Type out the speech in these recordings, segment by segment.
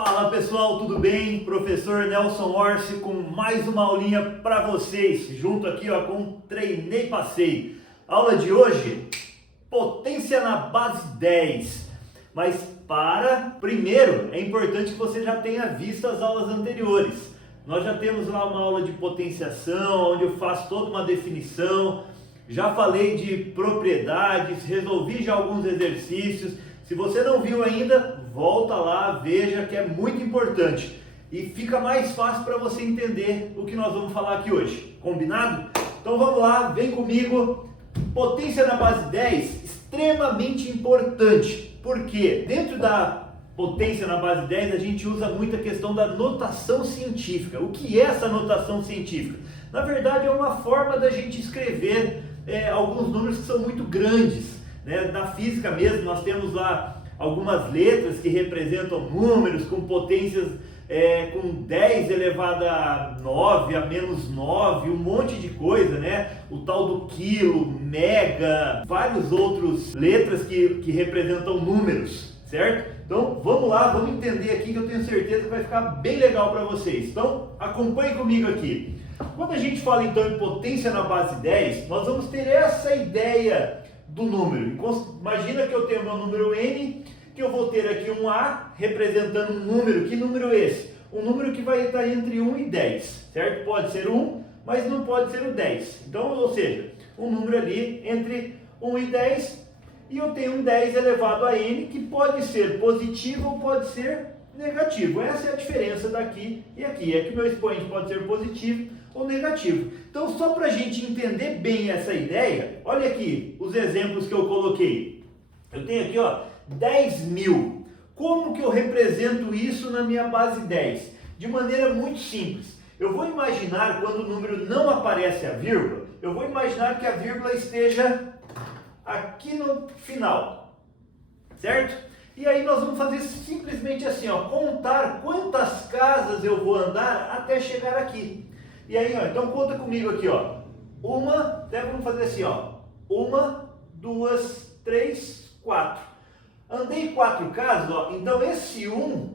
Fala pessoal, tudo bem? Professor Nelson Orsi com mais uma aulinha para vocês, junto aqui com Treinei Passei. Aula de hoje, potência na base 10. Mas primeiro, é importante que você já tenha visto as aulas anteriores. Nós já temos lá uma aula de potenciação, onde eu faço toda uma definição, já falei de propriedades, resolvi já alguns exercícios. Se você não viu ainda, volta lá, veja que é muito importante e fica mais fácil para você entender o que nós vamos falar aqui hoje, combinado? Então vamos lá, vem comigo. Potência na base 10, extremamente importante, porque dentro da potência na base 10 a gente usa muito a questão da notação científica. O que é essa notação científica? Na verdade é uma forma da gente escrever alguns números que são muito grandes. Na física mesmo, nós temos lá algumas letras que representam números com potências com 10 elevado a 9, a menos 9, um monte de coisa, O tal do quilo, mega, vários outros letras que representam números, certo? Então vamos lá, vamos entender aqui que eu tenho certeza que vai ficar bem legal para vocês. Então acompanhe comigo aqui. Quando a gente fala então em potência na base 10, nós vamos ter essa ideia do número. Imagina que eu tenho meu número n, que eu vou ter aqui um A representando um número. Que número é esse? Um número que vai estar entre 1 e 10, certo? Pode ser 1, mas não pode ser o 10. Então, ou seja, um número ali entre 1 e 10, e eu tenho um 10 elevado a n, que pode ser positivo ou pode ser negativo. Essa é a diferença daqui e aqui. É que meu expoente pode ser positivo ou negativo. Então, só para a gente entender bem essa ideia, olha aqui os exemplos que eu coloquei. Eu tenho aqui 10 mil. Como que eu represento isso na minha base 10? De maneira muito simples. Eu vou imaginar, quando o número não aparece a vírgula, eu vou imaginar que a vírgula esteja aqui no final, certo? E aí nós vamos fazer simplesmente assim, contar quantas casas eu vou andar até chegar aqui. E aí, então conta comigo aqui, vamos fazer assim, 1, 2, 3, 4. Andei 4 casas, então esse 1,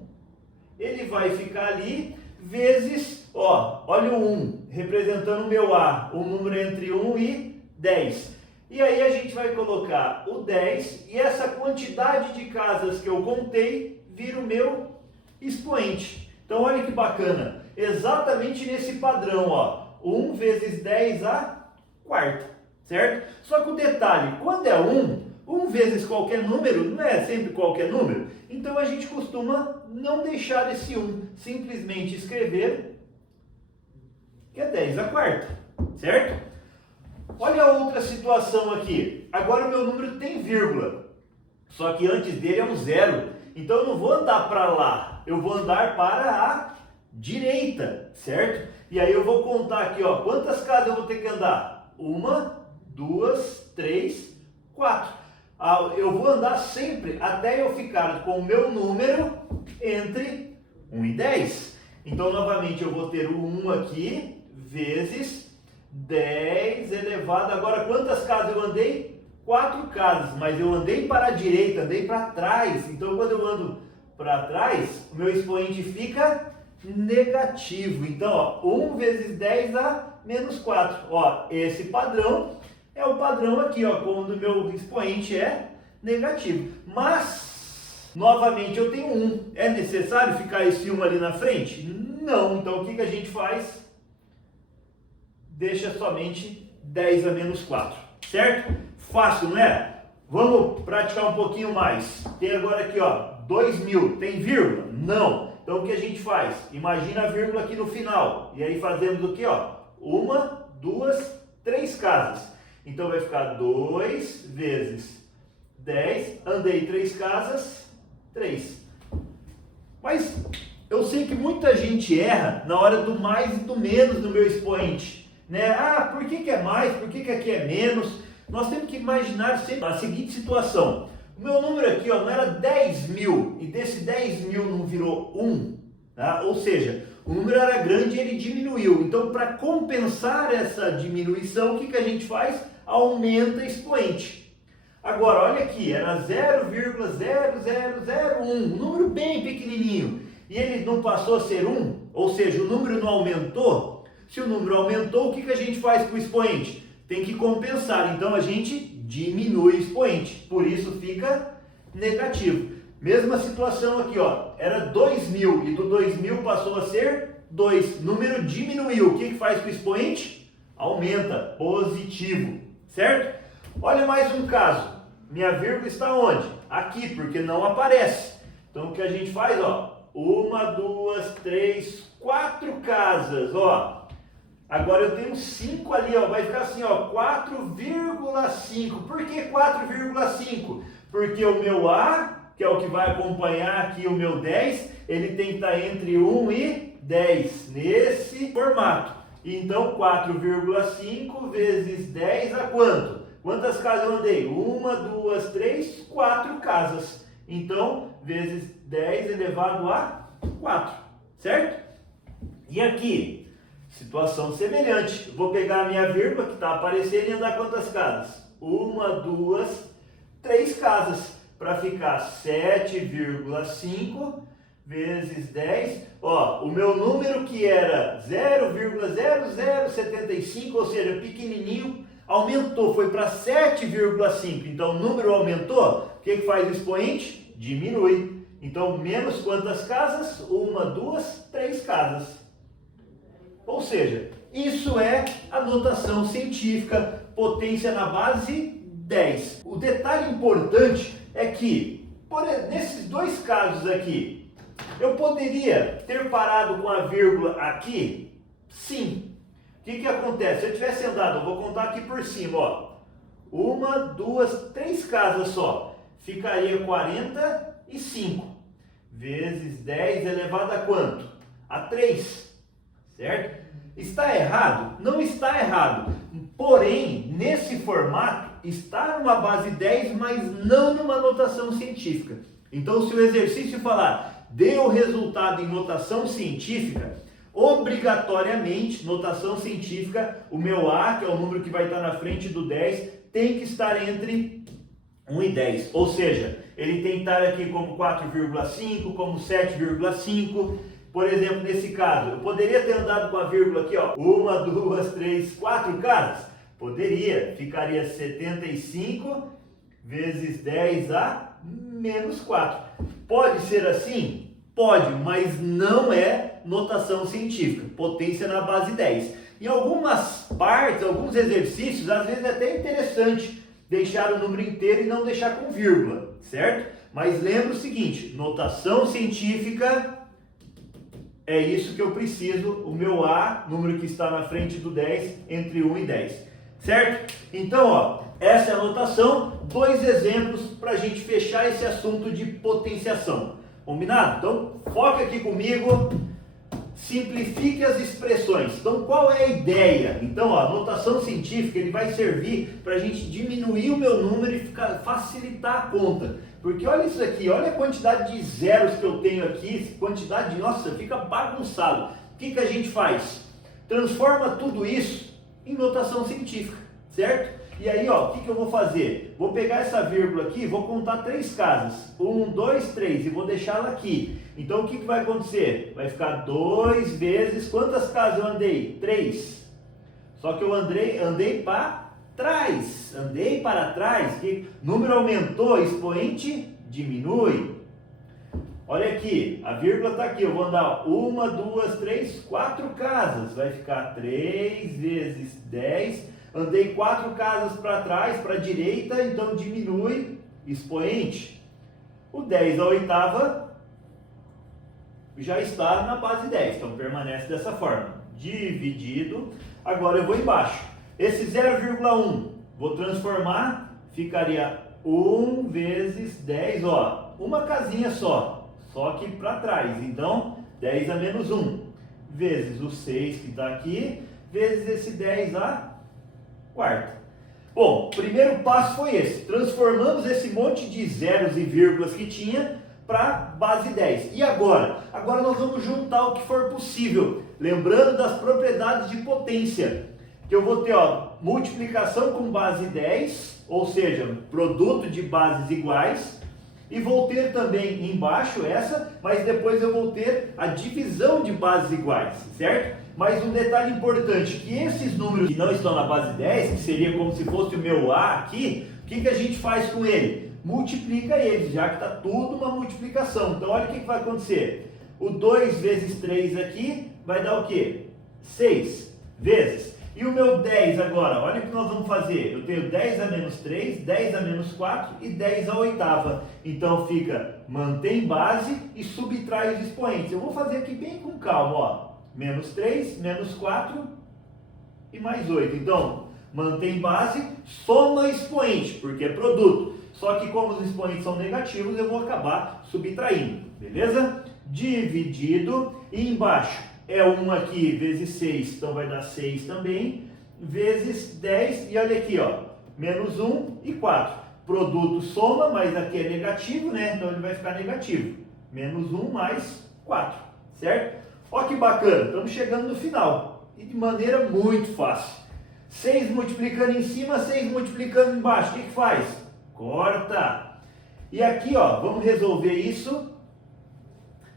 ele vai ficar ali, vezes, olha o 1, representando o meu A, um número entre 1 e 10. E aí a gente vai colocar o 10, e essa quantidade de casas que eu contei, vira o meu expoente. Então olha que bacana. Exatamente nesse padrão, 1 vezes 10 a quarta, certo? Só que o detalhe, quando é 1 vezes qualquer número, não é sempre qualquer número, então a gente costuma não deixar esse 1, simplesmente escrever que é 10 a quarta, certo? Olha a outra situação aqui, agora o meu número tem vírgula, só que antes dele é um 0, então eu não vou andar para lá, eu vou andar para a direita, certo? E aí eu vou contar aqui, quantas casas eu vou ter que andar? 1, 2, 3, 4. Eu vou andar sempre até eu ficar com o meu número entre 1 e 10. Então, novamente, eu vou ter o 1 aqui, vezes 10 elevado. Agora, quantas casas eu andei? 4 casas, mas eu andei para a direita, andei para trás. Então, quando eu ando para trás, o meu expoente fica negativo. Então, 1 vezes 10 a menos 4. Esse padrão é o padrão aqui, quando o meu expoente é negativo. Mas, novamente, eu tenho 1. É necessário ficar esse 1 ali na frente? Não. Então, o que a gente faz? Deixa somente 10 a menos 4. Certo? Fácil, não é? Vamos praticar um pouquinho mais. Tem agora aqui, 2.000. Tem vírgula? Não. Então o que a gente faz? Imagina a vírgula aqui no final. E aí fazemos o que? 1, 2, 3 casas. Então vai ficar 2 vezes 10. Andei 3 casas, 3. Mas eu sei que muita gente erra na hora do mais e do menos no meu expoente. Por que é mais? Por que aqui é menos? Nós temos que imaginar sempre a seguinte situação. O meu número aqui não era 10 mil, e desse 10 mil não virou 1, tá? Ou seja, o número era grande e ele diminuiu. Então, para compensar essa diminuição, o que a gente faz? Aumenta expoente. Agora, olha aqui, era 0,0001, um número bem pequenininho. e ele não passou a ser 1, ou seja, o número não aumentou. Se o número aumentou, o que a gente faz com o expoente? Tem que compensar, então a gente diminui o expoente, por isso fica negativo. Mesma situação aqui, ó, era 2.000 e do 2.000 passou a ser 2, número diminuiu, o que faz com o expoente? Aumenta, positivo, certo? Olha mais um caso, minha vírgula está onde? Aqui, porque não aparece. Então o que a gente faz, ó, 1, 2, 3, 4 casas, ó. Agora eu tenho 5 ali, ó, vai ficar assim, ó, 4,5. Por que 4,5? Porque o meu A, que é o que vai acompanhar aqui o meu 10, ele tem que estar entre 1 e 10, nesse formato. Então 4,5 vezes 10 a quanto? Quantas casas eu andei? 1, 2, 3, 4 casas. Então, vezes 10 elevado a 4, certo? E aqui, situação semelhante. Eu vou pegar a minha vírgula que está aparecendo e andar quantas casas? 1, 2, 3 casas. Para ficar 7,5 vezes 10. Ó, o meu número que era 0,0075, ou seja, pequenininho, aumentou, foi para 7,5. Então o número aumentou, o que faz o expoente? Diminui. Então menos quantas casas? 1, 2, 3 casas. Ou seja, isso é a notação científica, potência na base 10. O detalhe importante é que, nesses dois casos aqui, eu poderia ter parado com a vírgula aqui? Sim. O que acontece? Se eu tivesse andado, eu vou contar aqui por cima, ó. 1, 2, 3 casas só. Ficaria 45 vezes 10 elevado a quanto? A 3, certo? Está errado? Não está errado. Porém, nesse formato, está numa base 10, mas não numa notação científica. Então, se o exercício falar, dê o resultado em notação científica, obrigatoriamente, notação científica, o meu A, que é o número que vai estar na frente do 10, tem que estar entre 1 e 10. Ou seja, ele tem que estar aqui como 4,5, como 7,5. Por exemplo, nesse caso, eu poderia ter andado com a vírgula aqui, ó, 1, 2, 3, 4 casas? Poderia, ficaria 75 vezes 10 a menos 4. Pode ser assim? Pode, mas não é notação científica, potência na base 10. Em algumas partes, alguns exercícios, às vezes é até interessante deixar o número inteiro e não deixar com vírgula, certo? Mas lembra o seguinte, notação científica é isso que eu preciso, o meu A, número que está na frente do 10, entre 1 e 10, certo? Então, ó, essa é a notação, dois exemplos para a gente fechar esse assunto de potenciação. Combinado? Então, foca aqui comigo, simplifique as expressões. Então, qual é a ideia? Então, ó, a notação científica ele vai servir para a gente diminuir o meu número e facilitar a conta. Porque olha isso aqui, olha a quantidade de zeros que eu tenho aqui, quantidade de, nossa, fica bagunçado. O que a gente faz? Transforma tudo isso em notação científica, certo? E aí, ó, o que eu vou fazer? Vou pegar essa vírgula aqui, vou contar 3 casas. 1, 2, 3 e vou deixá-la aqui. Então, o que vai acontecer? Vai ficar 2 vezes, quantas casas eu andei? 3. Só que eu andei para trás. Andei para trás, que número aumentou, expoente diminui. Olha aqui, a vírgula está aqui, eu vou andar 1, 2, 3, 4 casas. Vai ficar 3 vezes 10. Andei 4 casas para trás, para a direita, então diminui expoente. O 10 a oitava já está na base 10, então permanece dessa forma. Dividido, agora eu vou embaixo. Esse 0,1, vou transformar, ficaria 1 vezes 10, ó, uma casinha só que para trás. Então, 10 a menos 1, vezes o 6 que está aqui, vezes esse 10 a quarta. Bom, o primeiro passo foi esse. Transformamos esse monte de zeros e vírgulas que tinha para base 10. E agora? Agora nós vamos juntar o que for possível. Lembrando das propriedades de potência. Que eu vou ter, ó, multiplicação com base 10, ou seja, produto de bases iguais. E vou ter também embaixo essa, mas depois eu vou ter a divisão de bases iguais, certo? Mas um detalhe importante, que esses números que não estão na base 10, que seria como se fosse o meu A aqui, o que a gente faz com ele? Multiplica eles, já que está tudo uma multiplicação. Então olha o que vai acontecer. O 2 vezes 3 aqui vai dar o quê? 6 vezes. E o meu 10 agora, olha o que nós vamos fazer. Eu tenho 10 a menos 3, 10 a menos 4 e 10 a oitava. Então fica mantém base e subtrai os expoentes. Eu vou fazer aqui bem com calma, ó. Menos 3, menos 4 e mais 8. Então, mantém base, soma expoente, porque é produto. Só que como os expoentes são negativos, eu vou acabar subtraindo, beleza? Dividido, e embaixo é 1 aqui vezes 6, então vai dar 6 também, vezes 10, e olha aqui, ó, menos 1 e 4. Produto soma, mas aqui é negativo, né? Então ele vai ficar negativo. Menos 1 mais 4, certo? Olha que bacana, estamos chegando no final. E de maneira muito fácil. 6 multiplicando em cima, 6 multiplicando embaixo. O que faz? Corta. E aqui, ó, vamos resolver isso.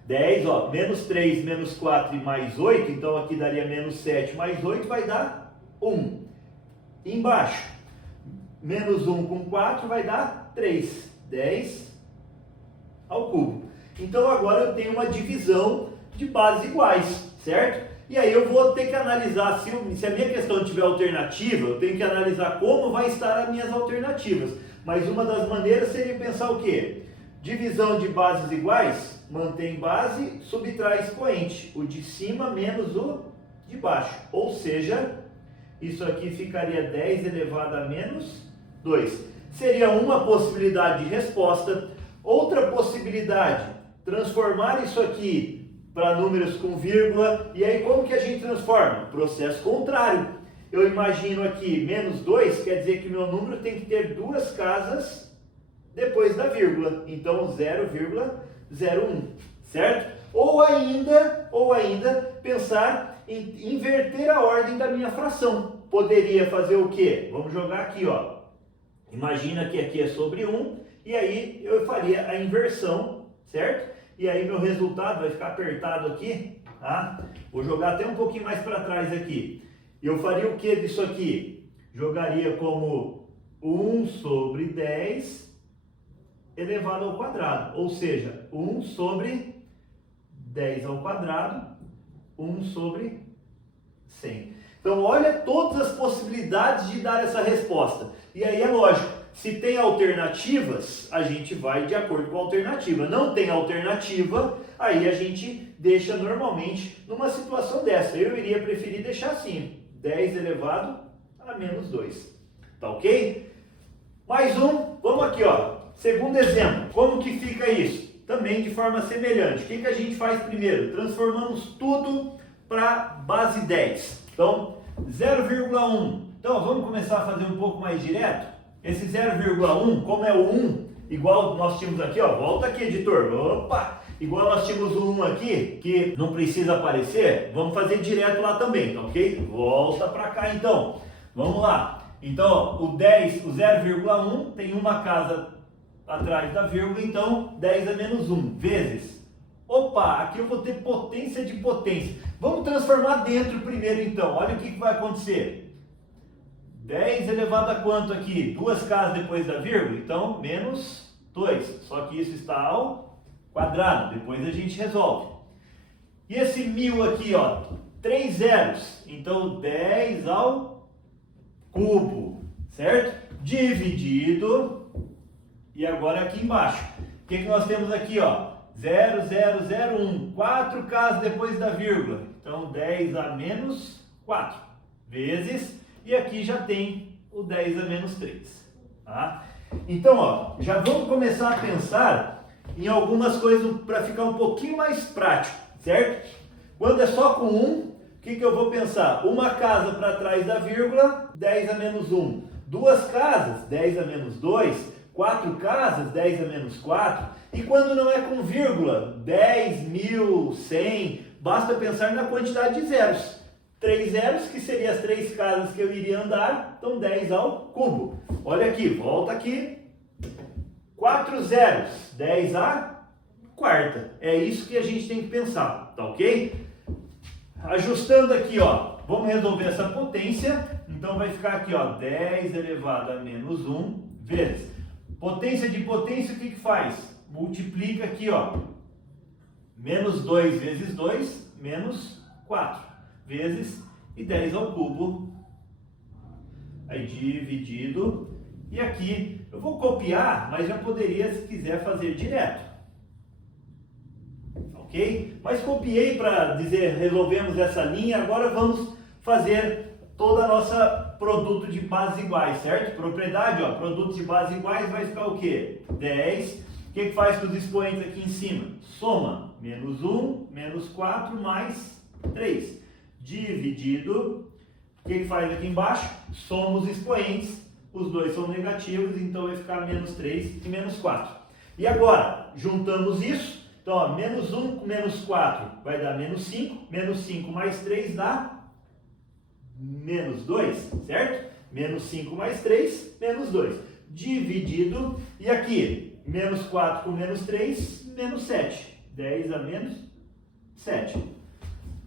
10, ó, menos 3, menos 4 e mais 8. Então aqui daria menos 7 mais 8, vai dar 1. Embaixo, menos 1 com 4 vai dar 3. 10 ao cubo. Então agora eu tenho uma divisão de bases iguais, certo? E aí eu vou ter que analisar, se a minha questão tiver alternativa, eu tenho que analisar como vai estar as minhas alternativas. Mas uma das maneiras seria pensar o quê? Divisão de bases iguais, mantém base, subtrai expoente. O de cima menos o de baixo. Ou seja, isso aqui ficaria 10 elevado a menos 2. Seria uma possibilidade de resposta. Outra possibilidade, transformar isso aqui para números com vírgula. E aí como que a gente transforma? Processo contrário. Eu imagino aqui menos 2, quer dizer que o meu número tem que ter duas casas depois da vírgula. Então 0,01, certo? Ou ainda pensar em inverter a ordem da minha fração. Poderia fazer o quê? Vamos jogar aqui, ó. Imagina que aqui é sobre 1 e aí eu faria a inversão, certo? E aí meu resultado vai ficar apertado aqui, tá? Vou jogar até um pouquinho mais para trás aqui. Eu faria o que disso aqui? Jogaria como 1 sobre 10 elevado ao quadrado. Ou seja, 1 sobre 10 ao quadrado, 1 sobre 100. Então olha todas as possibilidades de dar essa resposta. E aí é lógico. Se tem alternativas, a gente vai de acordo com a alternativa. Não tem alternativa, aí a gente deixa normalmente numa situação dessa. Eu iria preferir deixar assim, 10 elevado a menos 2. Tá ok? Mais um, vamos aqui, ó. Segundo exemplo, como que fica isso? Também de forma semelhante. O que a gente faz primeiro? Transformamos tudo para base 10. Então, 0,1. Então, vamos começar a fazer um pouco mais direto? Esse 0,1, como é o 1, igual nós tínhamos aqui, ó, volta aqui, editor, opa! Igual nós tínhamos o 1 aqui, que não precisa aparecer, vamos fazer direto lá também, tá ok? Volta para cá então, vamos lá. Então, o 0,1 tem uma casa atrás da vírgula, então 10 a menos 1, vezes. Opa, aqui eu vou ter potência de potência. Vamos transformar dentro primeiro então, olha o que vai acontecer. 10 elevado a quanto aqui? Duas casas depois da vírgula, então menos 2. Só que isso está ao quadrado, depois a gente resolve. E esse 1000 aqui, ó, 3 zeros, então 10 ao cubo, certo? Dividido, e agora aqui embaixo. O que nós temos aqui, ó? 0001, 4 casas depois da vírgula, então 10 a menos 4, vezes... E aqui já tem o 10 a menos 3. Tá? Então, ó, já vamos começar a pensar em algumas coisas para ficar um pouquinho mais prático, certo? Quando é só com 1, o que eu vou pensar? Uma casa para trás da vírgula, 10 a menos 1. Duas casas, 10 a menos 2. 4 casas, 10 a menos 4. E quando não é com vírgula, 10, 1000, 100, basta pensar na quantidade de zeros. 3 zeros, que seriam as 3 casas que eu iria andar, então 10 ao cubo. Olha aqui, volta aqui. 4 zeros, 10 a quarta. É isso que a gente tem que pensar, tá ok? Ajustando aqui, ó, vamos resolver essa potência. Então vai ficar aqui, ó, 10 elevado a menos 1 vezes. Potência de potência, o que que faz? Multiplica aqui, ó. Menos 2 vezes 2, menos 4 vezes e 10 ao cubo. Aí dividido. E aqui eu vou copiar, mas já poderia, se quiser, fazer direto. Ok? Mas copiei para dizer resolvemos essa linha. Agora vamos fazer toda a nossa produto de bases iguais, certo? Propriedade, ó, produto de bases iguais vai ficar o quê? 10. O que que faz com os expoentes aqui em cima? Soma. Menos 1, menos 4, mais 3. Dividido. O que que faz aqui embaixo? Soma os expoentes. Os dois são negativos, então vai ficar menos 3 e menos 4. E agora, juntamos isso. Então, ó, menos 1 com menos 4 vai dar menos 5. Menos 5 mais 3 dá menos 2, certo? Menos 5 mais 3, menos 2. Dividido. E aqui, menos 4 com menos 3, menos 7. 10 a menos 7.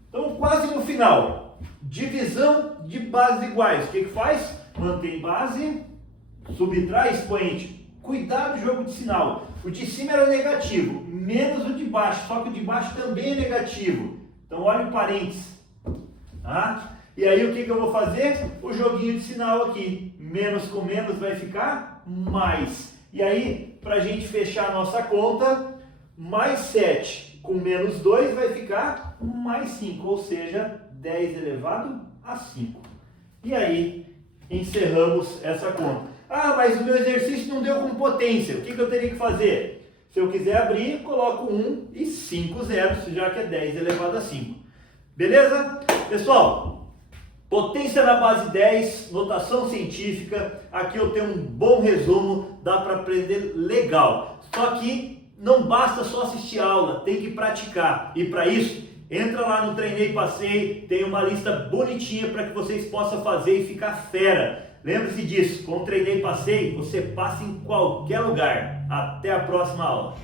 Então, quase no final. Divisão de bases iguais. O que que faz? Mantém base, subtrai expoente. Cuidado do jogo de sinal. O de cima era negativo, menos o de baixo. Só que o de baixo também é negativo. Então, olha o parênteses. Tá? E aí, o que que eu vou fazer? O joguinho de sinal aqui. Menos com menos vai ficar mais. E aí, para a gente fechar a nossa conta, mais 7 com menos 2 vai ficar mais 5. Ou seja, 10 elevado a 5. E aí, encerramos essa conta. Ah, mas o meu exercício não deu com potência. O que que eu teria que fazer? Se eu quiser abrir, coloco 1 e 5 zeros, já que é 10 elevado a 5. Beleza? Pessoal, potência na base 10, notação científica. Aqui eu tenho um bom resumo, dá para aprender legal. Só que não basta só assistir aula, tem que praticar. E para isso, entra lá no Treinei Passei, tem uma lista bonitinha para que vocês possam fazer e ficar fera. Lembre-se disso, com o Treinei Passei, você passa em qualquer lugar. Até a próxima aula.